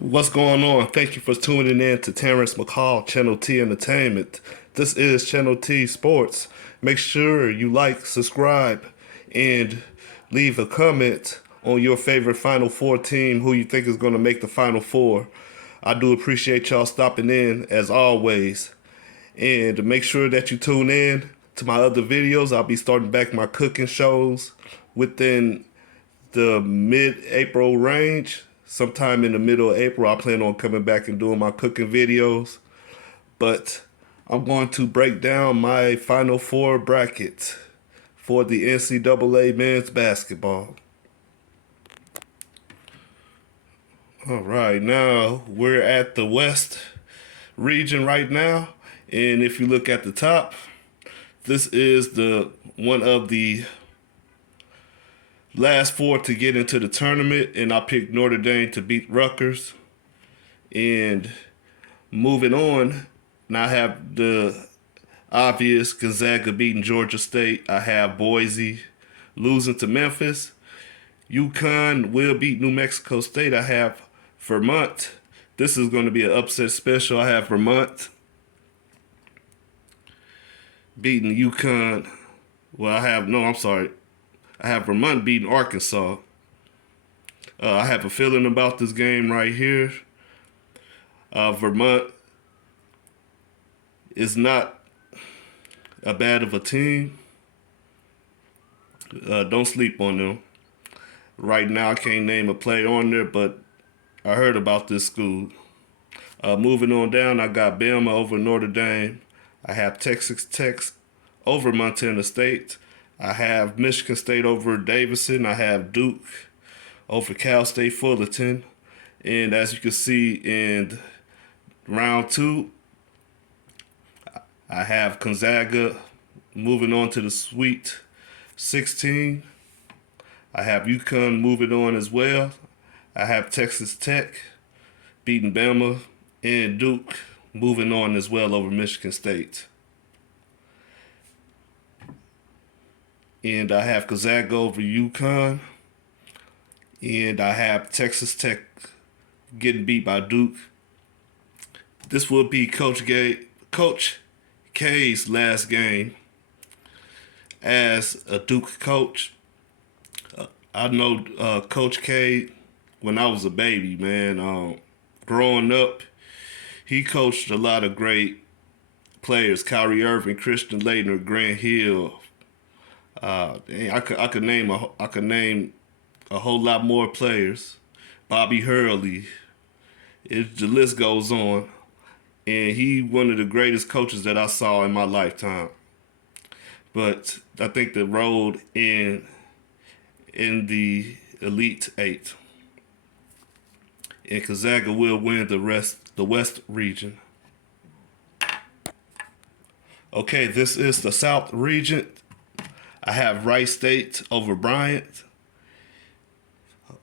What's going on? Thank you for tuning in to Terrence McCall, Channel T Entertainment. This is Channel T Sports. Make sure you like, subscribe, and leave a comment on your favorite Final Four team, who you think is going to make the Final Four. I do appreciate y'all stopping in, as always. And make sure that you tune in to my other videos. I'll be starting back my cooking shows within the mid-April range. Sometime in the middle of April, I plan on coming back and doing my cooking videos. But I'm going to break down my Final Four bracket for the NCAA Men's Basketball. All right, now we're at the West region right now. And if you look at the top, this is the one of the last four to get into the tournament, and I picked Notre Dame to beat Rutgers. And moving on, now I have the obvious Gonzaga beating Georgia State. I have Boise losing to Memphis. UConn will beat New Mexico State. I have Vermont. This is going to be an upset special. I have Vermont beating UConn. Well, I have Vermont beating Arkansas. I have a feeling about this game right here. Vermont is not a bad of a team. Don't sleep on them. Right now, I can't name a player on there, but I heard about this school. Moving on down, I got Bama over Notre Dame. I have Texas Tech over Montana State. I have Michigan State over Davidson. I have Duke over Cal State Fullerton. And as you can see in round two, I have Gonzaga moving on to the Sweet 16. I have UConn moving on as well. I have Texas Tech beating Bama, and Duke moving on as well over Michigan State. And I have Gonzaga over UConn. And I have Texas Tech getting beat by Duke. This will be Coach K's last game as a Duke coach. I know Coach K when I was a baby, man. Growing up, he coached a lot of great players: Kyrie Irving, Christian Laettner, Grant Hill. I could name a whole lot more players. Bobby Hurley. The list goes on. And he one of the greatest coaches that I saw in my lifetime. But I think the road in the Elite Eight. And Gonzaga will win the West region. Okay, this is the South region. I have Rice State over Bryant.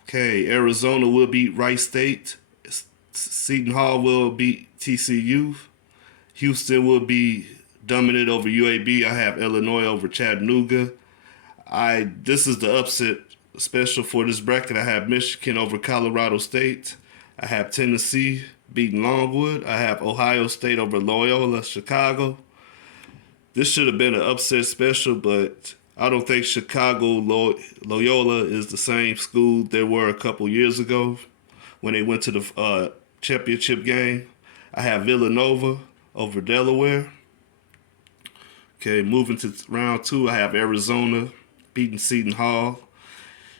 Okay, Arizona will beat Rice State. Seton Hall will beat TCU. Houston will be dominant over UAB. I have Illinois over Chattanooga. This is the upset special for this bracket. I have Michigan over Colorado State. I have Tennessee beating Longwood. I have Ohio State over Loyola Chicago. This should have been an upset special, but I don't think Loyola is the same school they were a couple years ago when they went to the championship game. I have Villanova over Delaware. Okay, moving to round two, I have Arizona beating Seton Hall.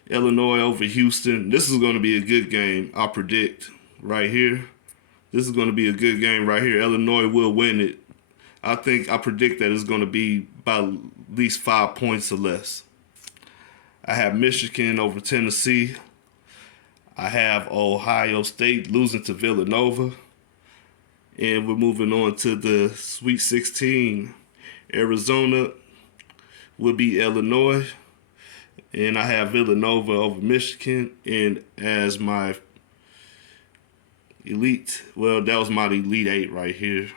Illinois over Houston. This is going to be a good game, I predict, right here. This is going to be a good game right here. Illinois will win it. I predict that it's going to be by at least 5 points or less. I have Michigan over Tennessee. I have Ohio State losing to Villanova. And we're moving on to the Sweet 16. Arizona will beat Illinois. And I have Villanova over Michigan. And as my elite, well, that was my Elite Eight right here.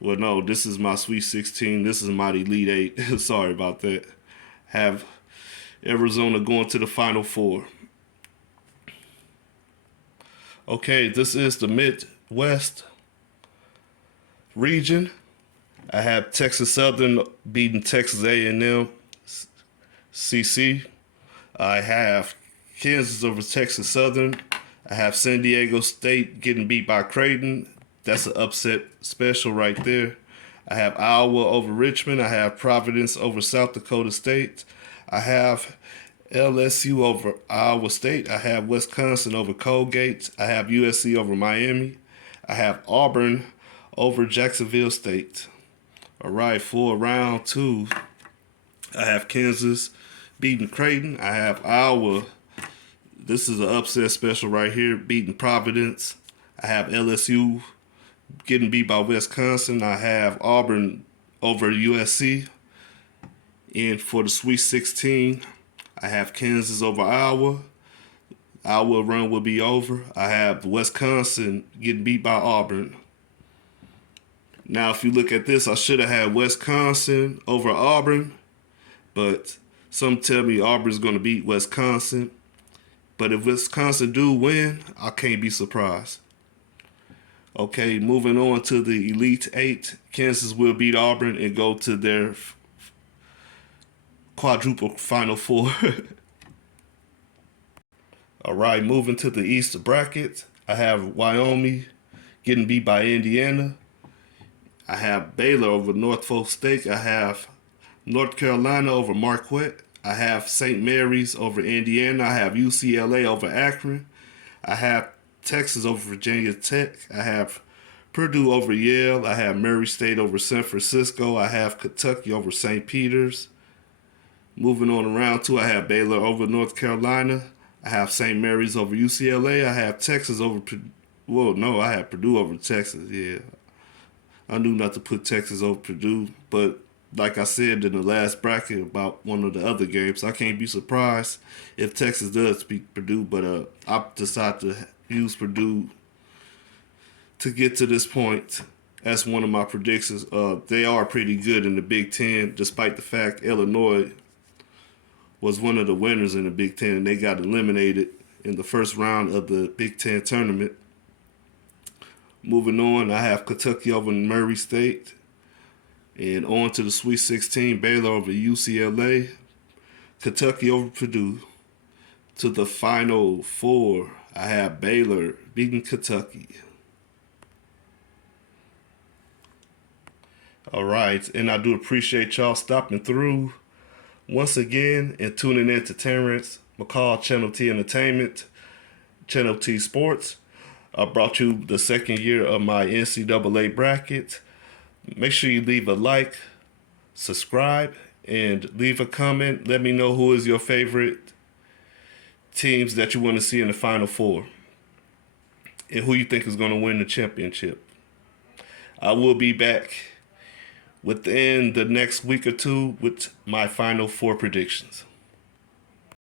Well, no, this is my Sweet 16. This is my Elite Eight. Sorry about that. Have Arizona going to the Final Four. Okay, this is the Midwest region. I have Texas Southern beating Texas A&M CC. I have Kansas over Texas Southern. I have San Diego State getting beat by Creighton. That's an upset special right there. I have Iowa over Richmond. I have Providence over South Dakota State. I have LSU over Iowa State. I have Wisconsin over Colgate. I have USC over Miami. I have Auburn over Jacksonville State. All right, for round two, I have Kansas beating Creighton. I have Iowa. This is an upset special right here, beating Providence. I have LSU getting beat by Wisconsin. I have Auburn over USC. And for the Sweet 16, I have Kansas over Iowa. Iowa run will be over. I have Wisconsin getting beat by Auburn. Now, if you look at this, I should have had Wisconsin over Auburn, but some tell me Auburn's going to beat Wisconsin. But if Wisconsin do win, I can't be surprised. Okay, moving on to the Elite Eight. Kansas will beat Auburn and go to their quadruple Final Four. All right, moving to the East bracket. I have Wyoming getting beat by Indiana. I have Baylor over Norfolk State. I have North Carolina over Marquette. I have St. Mary's over Indiana. I have UCLA over Akron. I have Texas over Virginia Tech. I have Purdue over Yale. I have Murray State over San Francisco. I have Kentucky over St. Peter's. Moving on to round two, I have Baylor over North Carolina. I have St. Mary's over UCLA. I have Texas over Purdue. Well, no, I have Purdue over Texas. Yeah, I knew not to put Texas over Purdue, but like I said in the last bracket about one of the other games, I can't be surprised if Texas does beat Purdue, but I decided to use Purdue to get to this point as one of my predictions. They are pretty good in the Big Ten, despite the fact Illinois was one of the winners in the Big Ten, and they got eliminated in the first round of the Big Ten tournament. Moving on, I have Kentucky over Murray State. And on to the Sweet 16, Baylor over UCLA, Kentucky over Purdue. To the Final Four, I have Baylor beating Kentucky. All right, and I do appreciate y'all stopping through once again and tuning in to Terrence McCall, Channel T Entertainment, Channel T Sports. I brought you the second year of my NCAA bracket. Make sure you leave a like, subscribe, and leave a comment. Let me know who is your favorite teams that you want to see in the Final Four and who you think is going to win the championship. I will be back within the next week or two with my Final Four predictions.